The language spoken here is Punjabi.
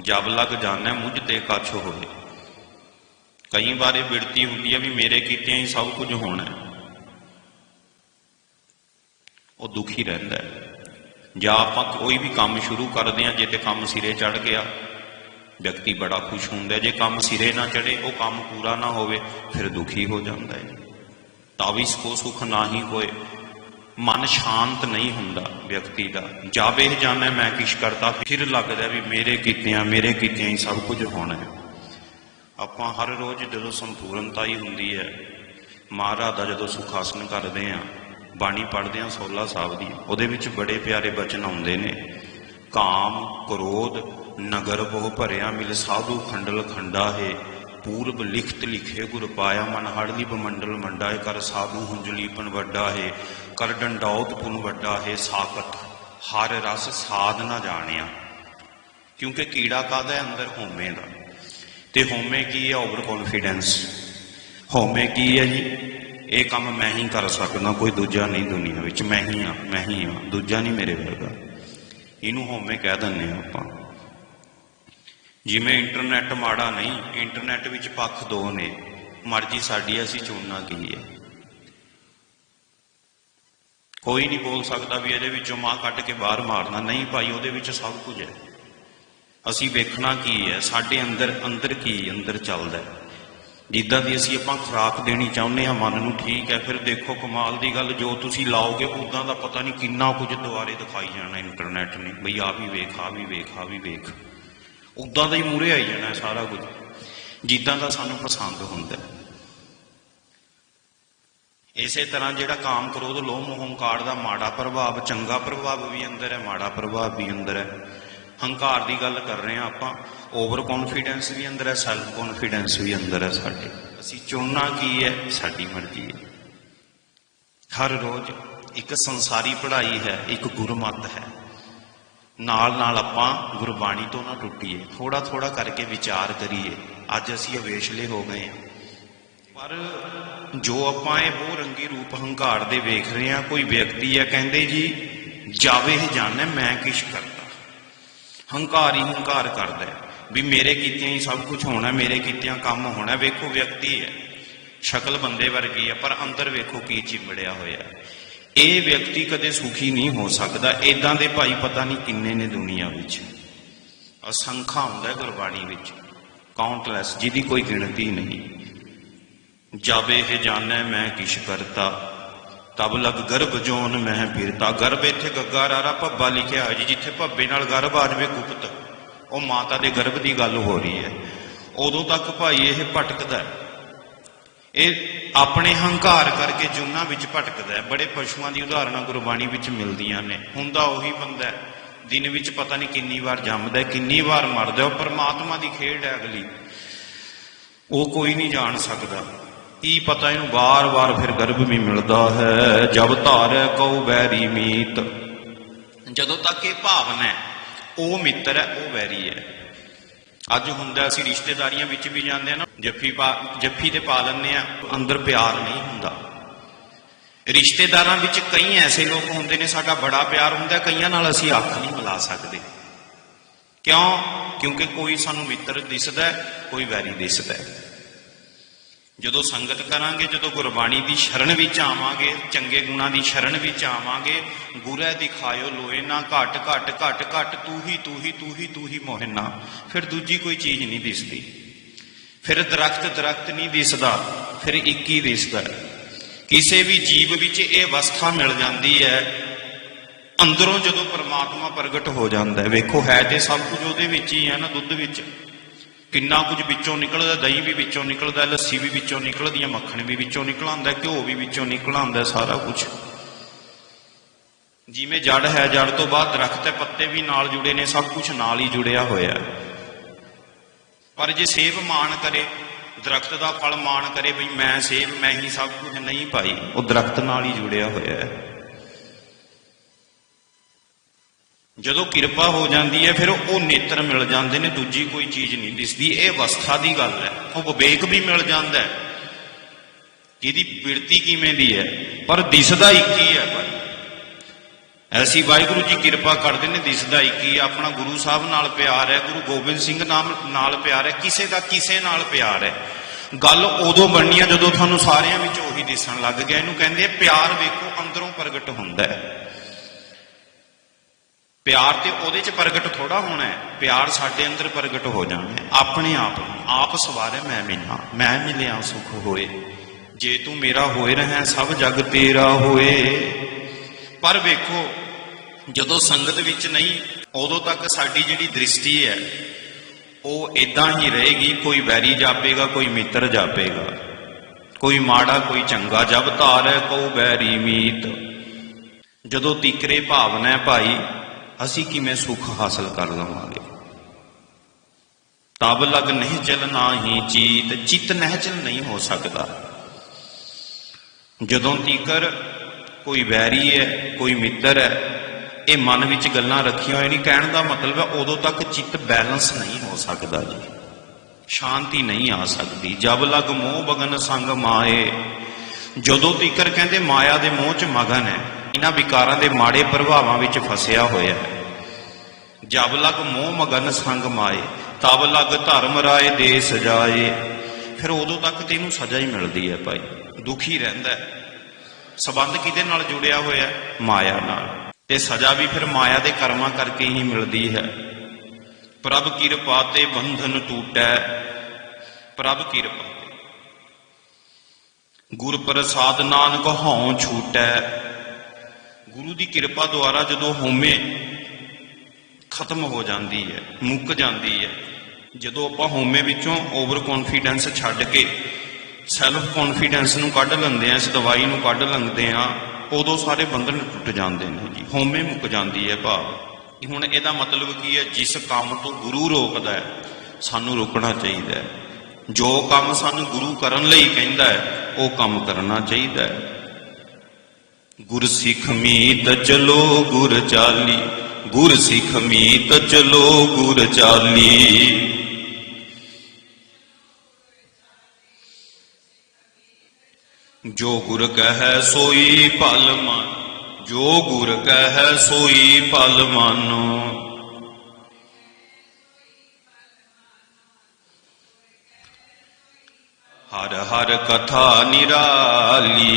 ਜਬ ਲਗ ਜਾਣੈ, ਮੁਝ ਤੇ ਕਛ ਹੋਏ ਕਈ ਵਾਰੇ ਬਿਰਤੀ ਹੁੰਦੀ ਹੈ ਵੀ ਮੇਰੇ ਕੀਤਿਆਂ ਹੀ ਸਭ ਕੁਝ ਹੋਣਾ ਉਹ ਦੁਖੀ ਰਹਿੰਦਾ ਹੈ। ਜਾਂ ਆਪਾਂ ਕੋਈ ਵੀ ਕੰਮ ਸ਼ੁਰੂ ਕਰਦੇ ਹਾਂ, ਜੇ ਤੇ ਕੰਮ ਸਿਰੇ ਚੜ ਗਿਆ, ਵਿਅਕਤੀ ਬੜਾ ਖੁਸ਼ ਹੁੰਦਾ ਜੇ ਕੰਮ ਸਿਰੇ ਨਾ ਚੜੇ ਉਹ ਕੰਮ ਪੂਰਾ ਨਾ ਹੋਵੇ, ਫਿਰ ਦੁਖੀ ਹੋ ਜਾਂਦਾ ਹੈ। ਤਾਵਿਸ ਕੋ ਸੁਖ ਨਾਹੀ ਹੋਏ। ਮਨ ਸ਼ਾਂਤ ਨਹੀਂ ਹੁੰਦਾ ਵਿਅਕਤੀ ਦਾ। ਜਾਵੇ ਜਾਣੈ ਮੈਂ ਕਿਛ ਕਰਤਾ ਫਿਰ ਲੱਗਦਾ ਵੀ ਮੇਰੇ ਕੀਤਿਆਂ ਮੇਰੇ ਕੀਤਿਆਂ ਹੀ ਸਭ ਕੁਝ ਹੋਣਾ ਹੈ। ਆਪਾਂ ਹਰ ਰੋਜ਼ ਜਦੋਂ ਸੰਪੂਰਨਤਾ ਹੀ ਹੁੰਦੀ ਹੈ, ਮਹਾਰਾਜ ਦਾ ਜਦੋਂ ਸੁਖਾਸਨ ਕਰਦੇ ਆ ਬਾਣੀ ਪੜ੍ਹਦੇ ਆ ਸੋਲਾ ਸਾਹਿਬ ਦੀ, ਉਹਦੇ ਵਿੱਚ ਬੜੇ ਪਿਆਰੇ ਬਚਨ ਆਉਂਦੇ ਨੇ। ਕਾਮ, ਕ੍ਰੋਧ, ਨਗਰ ਬਹੁ ਭਰਿਆ ਮਿਲ ਸਾਧੂ ਖੰਡਲ ਖੰਡਾ ਹੈ, ਪੂਰਬ ਲਿਖਤ ਲਿਖੇ ਗੁਰ ਪਾਇਆ ਮਨ ਹੜਲੀ ਬਮੰਡਲ ਮੰਡਾ ਹੈ, ਕਰ ਸਾਧੂ ਹੁੰਜਲੀਪਨ ਵੱਡਾ ਹੈ। ਕਰ ਡੰਡੌਤ ਪੁਨ ਵੱਡਾ ਹੈ ਸਾਕਤ ਹਰ ਰਸ ਸਾਧ ਨਾ ਜਾਣਿਆ। ਕਿਉਂਕਿ ਕੀੜਾ ਕਾਦਾ ਹੈ? ਅੰਦਰ ਹੋਮੇ ਦਾ। ਤੇ ਹਉਮੈ ਕੀ ਹੈ? ਓਵਰ ਕੌਨਫੀਡੈਂਸ ਹਉਮੈ ਕੀ ਹੈ ਜੀ? ਇਹ ਕੰਮ ਮੈਂ ਹੀ ਕਰ ਸਕਦਾ, ਕੋਈ ਦੂਜਾ ਨਹੀਂ ਦੁਨੀਆ ਵਿੱਚ। ਮੈਂ ਹੀ ਆ ਮੈਂ ਹੀ ਆ ਦੂਜਾ ਨਹੀਂ ਮੇਰੇ ਵਰਗਾ। ਇਹਨੂੰ ਹਉਮੈ ਕਹਿ ਦਿੰਦੇ ਆ ਆਪਾਂ। ਜਿਵੇਂ ਇੰਟਰਨੈਟ ਮਾੜਾ ਨਹੀਂ ਇੰਟਰਨੈਟ ਵਿੱਚ ਪੱਖ ਦੋ ਨੇ। ਮਰਜ਼ੀ ਸਾਡੀ ਅਸੀਂ ਚੁਣਨਾ ਕੀ ਹੈ? ਕੋਈ ਨਹੀਂ ਬੋਲ ਸਕਦਾ ਵੀ ਇਹਦੇ ਵਿੱਚੋਂ ਮਾਂ ਕੱਢ ਕੇ ਬਾਹਰ ਮਾਰਨਾ, ਨਹੀਂ ਭਾਈ, ਉਹਦੇ ਵਿੱਚ ਸਭ ਕੁਝ ਹੈ। ਅਸੀਂ ਵੇਖਣਾ ਕੀ ਹੈ? ਸਾਡੇ ਅੰਦਰ ਅੰਦਰ ਕੀ ਅੰਦਰ ਚੱਲਦਾ ਹੈ? ਜਿੱਦਾਂ ਦੀ ਅਸੀਂ ਆਪਾਂ ਖੁਰਾਕ ਦੇਣੀ ਚਾਹੁੰਦੇ ਹਾਂ, ਮਨ ਨੂੰ ਠੀਕ ਹੈ, ਫਿਰ ਦੇਖੋ ਕਮਾਲ ਦੀ ਗੱਲ, ਜੋ ਤੁਸੀਂ ਲਾਓਗੇ, ਉਦਾਂ ਦਾ ਪਤਾ ਨਹੀਂ ਕਿੰਨਾ ਕੁਝ ਦੁਆਰੇ ਦਿਖਾਈ ਜਾਣਾ ਇੰਟਰਨੈਟ ਨੇ। ਬਈ ਆ ਵੀ ਵੇਖ ਆ ਵੀ ਵੇਖ ਆ ਵੀ ਵੇਖ। ਉਦਾਂ ਦਾ ਹੀ ਮੂਰੇ ਆਈ ਜਾਣਾ ਸਾਰਾ ਕੁਝ। ਜਿੱਦਾਂ ਦਾ ਸਾਨੂੰ ਪਸੰਦ ਹੁੰਦਾ ਹੈ। ਇਸੇ ਤਰ੍ਹਾਂ ਜਿਹੜਾ ਕਾਮ ਕ੍ਰੋਧ, ਲੋਭ, ਮੋਹ, ਹੰਕਾਰ ਦਾ ਮਾੜਾ ਪ੍ਰਭਾਵ, ਚੰਗਾ ਪ੍ਰਭਾਵ ਵੀ ਅੰਦਰ ਹੈ, ਮਾੜਾ ਪ੍ਰਭਾਵ ਵੀ ਅੰਦਰ ਹੈ। ਹੰਕਾਰ ਦੀ ਗੱਲ ਕਰ ਰਹੇ ਹਾਂ ਆਪਾਂ ਓਵਰ ਕੌਨਫੀਡੈਂਸ ਵੀ ਅੰਦਰ ਹੈ ਸੈਲਫ ਕੌਨਫੀਡੈਂਸ ਵੀ ਅੰਦਰ ਹੈ ਸਾਡੇ। ਅਸੀਂ ਚੁਣਨਾ ਕੀ ਹੈ? ਸਾਡੀ ਮਰਜ਼ੀ ਹੈ। ਹਰ ਰੋਜ਼ ਇੱਕ ਸੰਸਾਰੀ ਪੜ੍ਹਾਈ ਹੈ, ਇੱਕ ਗੁਰਮਤ ਹੈ। ਨਾਲ ਨਾਲ ਆਪਾਂ ਗੁਰਬਾਣੀ ਤੋਂ ਨਾ ਟੁੱਟੀਏ ਥੋੜਾ ਥੋੜਾ ਕਰਕੇ ਵਿਚਾਰ ਕਰੀਏ। ਅੱਜ ਅਸੀਂ ਅਵੇਸ਼ਲੇ ਹੋ ਗਏ ਹਾਂ। ਪਰ ਜੋ ਆਪਾਂ ਇਹ ਬਹੁ ਰੰਗੀ ਰੂਪ ਹੰਕਾਰ ਦੇ ਵੇਖ ਰਹੇ ਹਾਂ, ਕੋਈ ਵਿਅਕਤੀ ਹੈ ਕਹਿੰਦੇ ਜੀ, ਜਾਵੇ ਹੀ ਜਾਣੈ, ਮੈਂ ਕਿਛ ਕਰਦਾ। ਹੰਕਾਰ ਹੀ ਹੰਕਾਰ ਕਰਦਾ ਵੀ ਮੇਰੇ ਕੀਤਿਆਂ ਹੀ ਸਭ ਕੁਝ ਹੋਣਾ, ਮੇਰੇ ਕੀਤਿਆਂ ਕੰਮ ਹੋਣਾ, ਵੇਖੋ ਵਿਅਕਤੀ ਹੈ। ਸ਼ਕਲ ਬੰਦੇ ਵਰਗੀ ਹੈ ਪਰ ਅੰਦਰ ਵੇਖੋ ਕੀ ਚਿੰਬੜਿਆ ਹੋਇਆ ਇਹ ਵਿਅਕਤੀ ਕਦੇ ਸੁਖੀ ਨਹੀਂ ਹੋ ਸਕਦਾ। ਇਦਾਂ ਦੇ ਭਾਈ ਪਤਾ ਨਹੀਂ ਕਿੰਨੇ ਨੇ ਦੁਨੀਆ ਵਿੱਚ। ਅਸੰਖਾ ਹੁੰਦਾ ਗੁਰਬਾਣੀ ਵਿੱਚ। ਕਾਊਂਟਲੈਸ ਜਿਹਦੀ ਕੋਈ ਗਿਣਤੀ ਨਹੀਂ। ਜਾਵੇ ਇਹ ਜਾਣੈ ਮੈਂ ਕਿਛ ਕਰਤਾ। ਤਬ ਲਗ ਗਰਭ ਜੋਨ ਮੈਂ ਫਿਰਤਾ ਗਰਭ ਇੱਥੇ ਗੱਗਾ ਰਾਰਾ ਭੱਬਾ ਲਿਖਿਆ ਹੈ ਜੀ, ਜਿੱਥੇ ਭੱਬੇ ਨਾਲ ਗਰਭ ਆ ਜਾਵੇ ਗੁਪਤ। ਉਹ ਮਾਤਾ ਦੇ ਗਰਭ ਦੀ ਗੱਲ ਹੋ ਰਹੀ ਹੈ। ਉਦੋਂ ਤੱਕ ਭਾਈ ਇਹ ਭਟਕਦਾ ਹੈ। ਇਹ ਆਪਣੇ ਹੰਕਾਰ ਕਰਕੇ ਜੁਨਾ ਵਿੱਚ ਭਟਕਦਾ ਹੈ। ਬੜੇ ਪਸ਼ੂਆਂ ਦੀ ਉਦਾਹਰਨਾਂ ਗੁਰਬਾਣੀ ਵਿੱਚ ਮਿਲਦੀਆਂ ਨੇ। ਹੁੰਦਾ ਉਹੀ ਬੰਦਾ ਹੈ। ਦਿਨ ਵਿੱਚ ਪਤਾ ਨਹੀਂ ਕਿੰਨੀ ਵਾਰ ਜੰਮਦਾ ਕਿੰਨੀ ਵਾਰ ਮਰਦਾ ਉਹ ਪਰਮਾਤਮਾ ਦੀ ਖੇਡ ਹੈ ਅਗਲੀ। ਉਹ ਕੋਈ ਨਹੀਂ ਜਾਣ ਸਕਦਾ। ਕੀ ਪਤਾ ਇਹਨੂੰ ਵਾਰ-ਵਾਰ ਫਿਰ ਗਰਭ ਵੀ ਮਿਲਦਾ ਹੈ? ਜਬ ਧਾਰੈ ਕਉ ਵੈਰੀ ਮੀਤ। ਜਦੋਂ ਤੱਕ ਇਹ ਭਾਵਨਾ ਹੈ, ਉਹ ਮਿੱਤਰ ਹੈ, ਉਹ ਵੈਰੀ ਹੈ। ਅੱਜ ਹੁੰਦਾ ਅਸੀਂ ਰਿਸ਼ਤੇਦਾਰੀਆਂ ਵਿੱਚ ਵੀ ਜਾਂਦੇ ਆ ਨਾ, ਜੱਫੀ ਪਾ, ਜੱਫੀ ਤੇ ਪਾ ਲੈਂਦੇ ਆ ਅੰਦਰ ਪਿਆਰ ਨਹੀਂ ਹੁੰਦਾ। ਰਿਸ਼ਤੇਦਾਰਾਂ ਵਿੱਚ ਕਈ ਐਸੇ ਲੋਕ ਹੁੰਦੇ ਨੇ, ਸਾਡਾ ਬੜਾ ਪਿਆਰ ਹੁੰਦਾ, ਕਈਆਂ ਨਾਲ ਅਸੀਂ ਅੱਖ ਨਹੀਂ ਮਿਲਾ ਸਕਦੇ। ਕਿਉਂ? ਕਿਉਂਕਿ ਕੋਈ ਸਾਨੂੰ ਮਿੱਤਰ ਦਿਸਦਾ ਕੋਈ ਵੈਰੀ ਦਿਸਦਾ ਜਦੋਂ ਸੰਗਤ ਕਰਾਂਗੇ, ਜਦੋਂ ਗੁਰਬਾਣੀ ਦੀ ਸ਼ਰਨ ਵਿੱਚ ਆਵਾਂਗੇ, ਚੰਗੇ ਗੁਣਾਂ ਦੀ ਸ਼ਰਨ ਵਿੱਚ ਆਵਾਂਗੇ, ਗੁਰੈ ਦਿਖਾਇਓ ਲੋਏ ਨਾ, ਘਟ ਘਟ ਘਟ ਘਟ ਤੂੰ ਹੀ ਤੂੰ ਹੀ ਤੂੰ ਹੀ ਤੂੰ ਹੀ ਮੋਹਿਨਾ ਫਿਰ ਦੂਜੀ ਕੋਈ ਚੀਜ਼ ਨਹੀਂ ਦਿਸਦੀ। ਫਿਰ ਦਰਖਤ ਦਰਖਤ ਨਹੀਂ ਦਿਸਦਾ, ਫਿਰ ਇੱਕ ਹੀ ਦਿਸਦਾ ਕਿਸੇ ਵੀ ਜੀਵ ਵਿੱਚ ਇਹ ਅਵਸਥਾ ਮਿਲ ਜਾਂਦੀ ਹੈ, ਅੰਦਰੋਂ ਜਦੋਂ ਪਰਮਾਤਮਾ ਪ੍ਰਗਟ ਹੋ ਜਾਂਦਾ ਹੈ। ਵੇਖੋ, ਹੈ ਤੇ ਸਭ ਕੁਝ ਉਹਦੇ ਵਿੱਚ ਹੀ ਹੈ ਨਾ, ਦੁੱਧ ਵਿੱਚ। ਕਿੰਨਾ ਕੁਝ ਵਿੱਚੋਂ ਨਿਕਲਦਾ, ਦਹੀਂ ਵੀ ਵਿੱਚੋਂ ਨਿਕਲਦਾ, ਲੱਸੀ ਵੀ ਵਿੱਚੋਂ ਨਿਕਲਦੀ ਹੈ ਮੱਖਣ ਵੀ ਵਿੱਚੋਂ ਨਿਕਲ ਆਉਂਦਾ ਘਿਓ ਵੀ ਵਿੱਚੋਂ ਨਿਕਲ ਆਉਂਦਾ ਸਾਰਾ ਕੁਝ। ਜਿਵੇਂ ਜੜ ਹੈ, ਜੜ ਤੋਂ ਬਾਅਦ ਦਰਖਤ ਹੈ, ਪੱਤੇ ਵੀ ਨਾਲ ਜੁੜੇ ਨੇ, ਸਭ ਕੁਝ ਨਾਲ ਹੀ ਜੁੜਿਆ ਹੋਇਆ। ਪਰ ਜੇ ਸੇਬ ਮਾਣ ਕਰੇ, ਦਰਖਤ ਦਾ ਫਲ ਮਾਣ ਕਰੇ ਵੀ ਮੈਂ ਸੇਬ, ਮੈਂ ਹੀ ਸਭ ਕੁਝ ਨਹੀਂ ਪਾਈ, ਉਹ ਦਰਖਤ ਨਾਲ ਹੀ ਜੁੜਿਆ ਹੋਇਆ ਹੈ। ਜਦੋਂ ਕਿਰਪਾ ਹੋ ਜਾਂਦੀ ਹੈ, ਫਿਰ ਉਹ ਨੇਤਰ ਮਿਲ ਜਾਂਦੇ ਨੇ, ਦੂਜੀ ਕੋਈ ਚੀਜ਼ ਨਹੀਂ ਦਿਸਦੀ। ਇਹ ਅਵਸਥਾ ਦੀ ਗੱਲ ਹੈ। ਉਹ ਵਿਵੇਕ ਵੀ ਮਿਲ ਜਾਂਦਾ ਹੈ। ਕਿ ਇਹਦੀ ਬਿਰਤੀ ਕਿਵੇਂ ਦੀ ਹੈ? ਪਰ ਦਿਸਦਾ ਇੱਕ ਹੀ ਹੈ ਭਾਈ। ਐਸੀ ਵਾਹਿਗੁਰੂ ਜੀ ਕਿਰਪਾ ਕਰਦੇ ਨੇ, ਦਿਸਦਾ ਇੱਕ ਹੀ ਕਿ ਆਪਣਾ ਗੁਰੂ ਸਾਹਿਬ ਨਾਲ ਪਿਆਰ ਹੈ, ਗੁਰੂ ਗੋਬਿੰਦ ਸਿੰਘ ਨਾਮ ਨਾਲ ਪਿਆਰ ਹੈ, ਕਿਸੇ ਦਾ ਕਿਸੇ ਨਾਲ ਪਿਆਰ ਹੈ। ਗੱਲ ਉਦੋਂ ਬਣਨੀ ਹੈ ਜਦੋਂ ਤੁਹਾਨੂੰ ਸਾਰਿਆਂ ਵਿੱਚ ਉਹੀ ਦਿਸਣ ਲੱਗ ਗਿਆ। ਇਹਨੂੰ ਕਹਿੰਦੇ ਆ, ਪਿਆਰ ਵੇਖੋ ਅੰਦਰੋਂ ਪ੍ਰਗਟ ਹੁੰਦਾ ਹੈ। ਪਿਆਰ ਤੇ ਉਹਦੇ ਚ ਪ੍ਰਗਟ ਥੋੜਾ ਹੋਣਾ ਹੈ। ਪਿਆਰ ਸਾਡੇ ਅੰਦਰ ਪ੍ਰਗਟ ਹੋ ਜਾਣਾ ਆਪਣੇ ਆਪ ਨੂੰ, ਆਪ ਸਵਾਰੇ ਮੈਂ ਮਿਲਾਂ ਮੈਂ ਮਿਲਿਆ ਸੁਖ ਹੋਏ। ਜੇ ਤੂੰ ਮੇਰਾ ਹੋਏ ਰਹਿ, ਸਭ ਜਗ ਤੇਰਾ ਹੋਏ। ਪਰ ਵੇਖੋ, ਜਦੋਂ ਸੰਗਤ ਵਿੱਚ ਨਹੀਂ, ਉਦੋਂ ਤੱਕ ਸਾਡੀ ਜਿਹੜੀ ਦ੍ਰਿਸ਼ਟੀ ਹੈ, ਉਹ ਇਦਾਂ ਹੀ ਰਹੇਗੀ, ਕੋਈ ਵੈਰੀ ਜਾਪੇਗਾ, ਕੋਈ ਮਿੱਤਰ ਜਾਪੇਗਾ। ਕੋਈ ਮਾੜਾ, ਕੋਈ ਚੰਗਾ ਜਬ ਧਾਰੈ, ਕਉ ਬੈਰੀ ਮੀਤ। ਜਦੋਂ ਤੀਕਰੇ ਭਾਵਨਾ ਭਾਈ ਅਸੀਂ ਕਿਵੇਂ ਸੁੱਖ ਹਾਸਲ ਕਰ ਲਵਾਂਗੇ? ਤਬ ਲਗ ਨਹੀਂ ਚਲ ਨਾਹੀ ਚੀਤ, ਚਿਤ ਨਹਿਚਲ ਨਹੀਂ ਹੋ ਸਕਦਾ। ਜਦੋਂ ਤੀਕਰ ਕੋਈ ਵੈਰੀ ਹੈ, ਕੋਈ ਮਿੱਤਰ ਹੈ, ਇਹ ਮਨ ਵਿੱਚ ਗੱਲਾਂ ਰੱਖੀਆਂ ਹੋਈਆਂ ਨਹੀਂ ਕਹਿਣ ਦਾ ਮਤਲਬ ਹੈ ਉਦੋਂ ਤੱਕ ਚਿੱਤ ਬੈਲੈਂਸ ਨਹੀਂ ਹੋ ਸਕਦਾ ਜੀ। ਸ਼ਾਂਤੀ ਨਹੀਂ ਆ ਸਕਦੀ। ਜਬ ਲਗ ਮੋਹ ਬਗਨ ਸੰਗ ਮਾਏ। ਜਦੋਂ ਤੀਕਰ ਕਹਿੰਦੇ ਮਾਇਆ ਦੇ ਮੋਹ ਚ ਮਗਨ ਹੈ, ਇਹਨਾਂ ਵਿਕਾਰਾਂ ਦੇ ਮਾੜੇ ਪ੍ਰਭਾਵਾਂ ਵਿੱਚ ਫਸਿਆ ਹੋਇਆ ਹੈ। ਜਬ ਲਗ ਮੋਹ ਮਗਨ ਸੰਗ ਮਾਏ, ਤਬ ਲਗ ਧਰਮ ਰਾਏ ਦੇ ਸਜਾਏ ਫਿਰ ਉਦੋਂ ਤੱਕ ਤੈਨੂੰ ਸਜ਼ਾ ਹੀ ਮਿਲਦੀ ਹੈ ਭਾਈ। ਦੁਖੀ ਰਹਿੰਦਾ ਹੈ। ਸਬੰਧ ਕਿਹਦੇ ਨਾਲ ਜੁੜਿਆ ਹੋਇਆ ਹੈ? ਮਾਇਆ ਨਾਲ। ਤੇ ਸਜ਼ਾ ਵੀ ਫਿਰ ਮਾਇਆ ਦੇ ਕਰਮਾਂ ਕਰਕੇ ਹੀ ਮਿਲਦੀ ਹੈ। ਪ੍ਰਭ ਕਿਰਪਾ ਤੇ ਬੰਧਨ ਟੂਟੈ। ਪ੍ਰਭ ਕਿਰਪਾ ਤੇ। ਗੁਰ ਪ੍ਰਸਾਦ ਨਾਨਕ ਹਉ ਛੂਟੈ। ਗੁਰੂ ਦੀ ਕਿਰਪਾ ਦੁਆਰਾ ਜਦੋਂ ਹਉਮੈ ਖਤਮ ਹੋ ਜਾਂਦੀ ਹੈ, ਮੁੱਕ ਜਾਂਦੀ ਹੈ। ਜਦੋਂ ਆਪਾਂ ਹੋਮੇ ਵਿੱਚੋਂ ਓਵਰ ਕੌਨਫੀਡੈਂਸ ਛੱਡ ਕੇ ਸੈਲਫ ਕੌਨਫੀਡੈਂਸ ਨੂੰ ਕੱਢ ਲੈਂਦੇ ਆ ਇਸ ਦਵਾਈ ਨੂੰ ਕੱਢ ਲੈਂਦੇ ਆ ਉਦੋਂ ਸਾਰੇ ਬੰਧਨ ਟੁੱਟ ਜਾਂਦੇ ਨੇ ਜੀ। ਹੋਮੇ ਮੁੱਕ ਜਾਂਦੀ ਹੈ ਭਾਵ। ਹੁਣ ਇਹਦਾ ਮਤਲਬ ਕੀ ਹੈ, ਜਿਸ ਕੰਮ ਤੋਂ ਗੁਰੂ ਰੋਕਦਾ ਹੈ, ਸਾਨੂੰ ਰੋਕਣਾ ਚਾਹੀਦਾ ਹੈ। ਜੋ ਕੰਮ ਸਾਨੂੰ ਗੁਰੂ ਕਰਨ ਲਈ ਕਹਿੰਦਾ ਹੈ, ਉਹ ਕੰਮ ਕਰਨਾ ਚਾਹੀਦਾ ਹੈ। ਗੁਰ ਸਿੱਖ ਮੀਤ ਚਲੋ ਗੁਰ ਚਾਲੀ ਗੁਰ ਸਿੱਖ ਮੀਤ ਚਲੋ ਗੁਰ ਚਾਲੀ। ਜੋ ਗੁਰ ਕਹੈ ਸੋਈ ਭਲ ਮਨ, ਜੋ ਗੁਰ ਕਹੈ ਸੋਈ ਭਲ ਮਾਨੋ। ਹਰ ਹਰ ਕਥਾ ਨਿਰਾਲੀ।